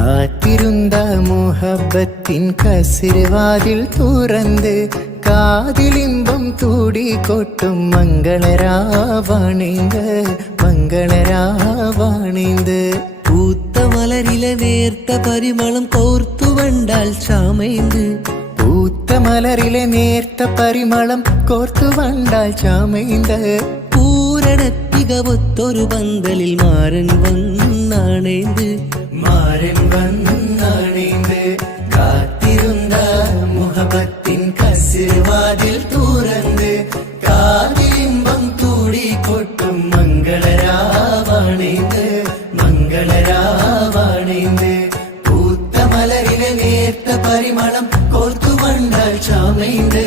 കാത്തിരുന്ന മുഹബത്തിൻ കസിർവാതിൽ തുറന്ന് കാതിലിമ്പം തൂടിക്കൊട്ടും മംഗളരാവാണിന്ത് മംഗളരാവാണിന്ത്. പൂത്ത മലരിലെ നേർത്ത പരിമളം കോർത്തു വണ്ടാൽ ചാമൈന്ത്. പൂത്ത മലരിലെ നേർത്ത പരിമളം കോർത്തു വണ്ടാൽ ചാമൈന്ത്. പൂരണത്തികവൊത്തൊരു പന്തലിൽ മാരൻ വന്നാണേന്ത് മാരൻ വന്നാണേന്ത്. കാത്തിരുന്ന മുഹബത്തിൻ കസിർവാതിൽ തുറന്ന് കാതിലിമ്പം തൂടിക്കൊട്ടും മംഗളരാവാണിന്ത് മംഗളരാവാണിന്ത്. പൂത്ത മലരിലെ നേർത്ത പരിമളം കോർത്തു വണ്ടാൽ ചാമൈന്ത്